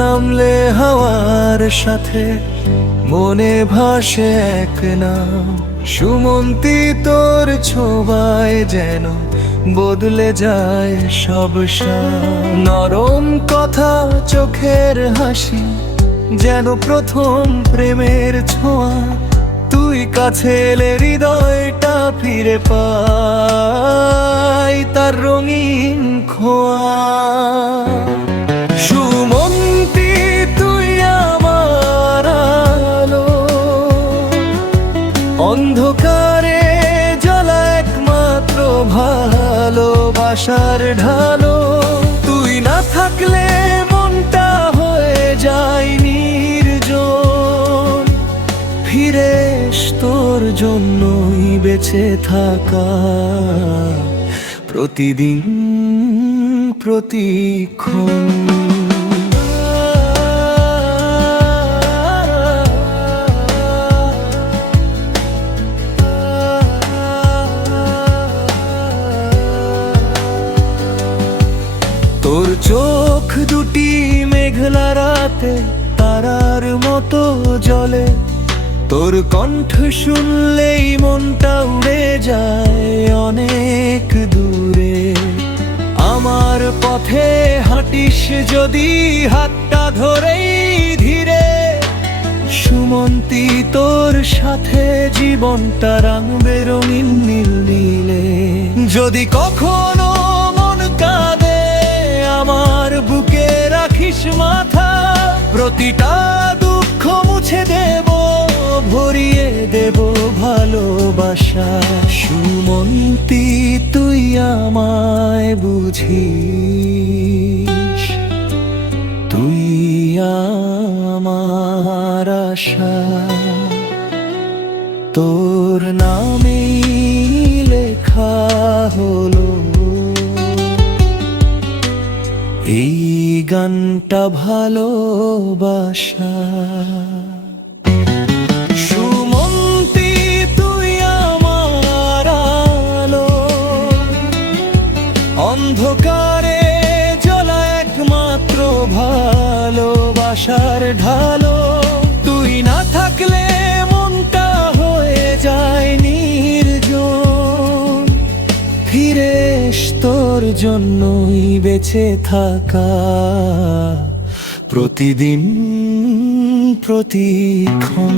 নামলে হাওয়ার সাথে মনে ভাসে এক নাম। সুমন্তি তোর ছোঁয়ায় যেন বদলে যায় সব সাম। নরম কথা, চোখের হাসি, যেন প্রথম প্রেমের ছোঁয়া। তুই কাছে এলে হৃদয়টা ফিরে পাই তার রঙিন খোয়া। সুমন্তি তুই আমার আলো, অন্ধকারে জ্বলা একমাত্র ভালোবাসার ঢালো। তুই না থাকলে মনটা হয়ে যায় নির্জন। ফিরে তোর জন্যই বেঁচে থাকা, প্রতিদিন প্রতিক্ষণ। তোর চোখ দুটি মেঘলা রাতে তারার মতো জ্বলে। তোর কণ্ঠ শুনলেই মনটা উড়ে যায় অনেক দূরে। আমার পথে হাঁটিস যদি হাতটা ধরেই ধীরে। সুমন্তি তোর সাথে জীবনটা রাঙবে রঙিন নীল নীলে। যদি কখনো মন কাঁদে আমার বুকে রাখিস মাথা। প্রতিটা দুঃখ মুছে দেব, ভরিয়ে দেব ভালোবাসা। সুমন্তি তুই আমায় বুঝিস, তুই আমার আশা। তোর নামেই লেখা হলো এই গানটা ভালোবাসা। সুমন্তি তুই আমার আলো, অন্ধকারে জ্বলা একমাত্র ভালোবাসার ঢালো। তুই না থাকলে মনটা হয়ে যায় নির্জন। ফিরে তোর জন্যই বেঁচে থাকা, প্রতিদিন প্রতিক্ষণ।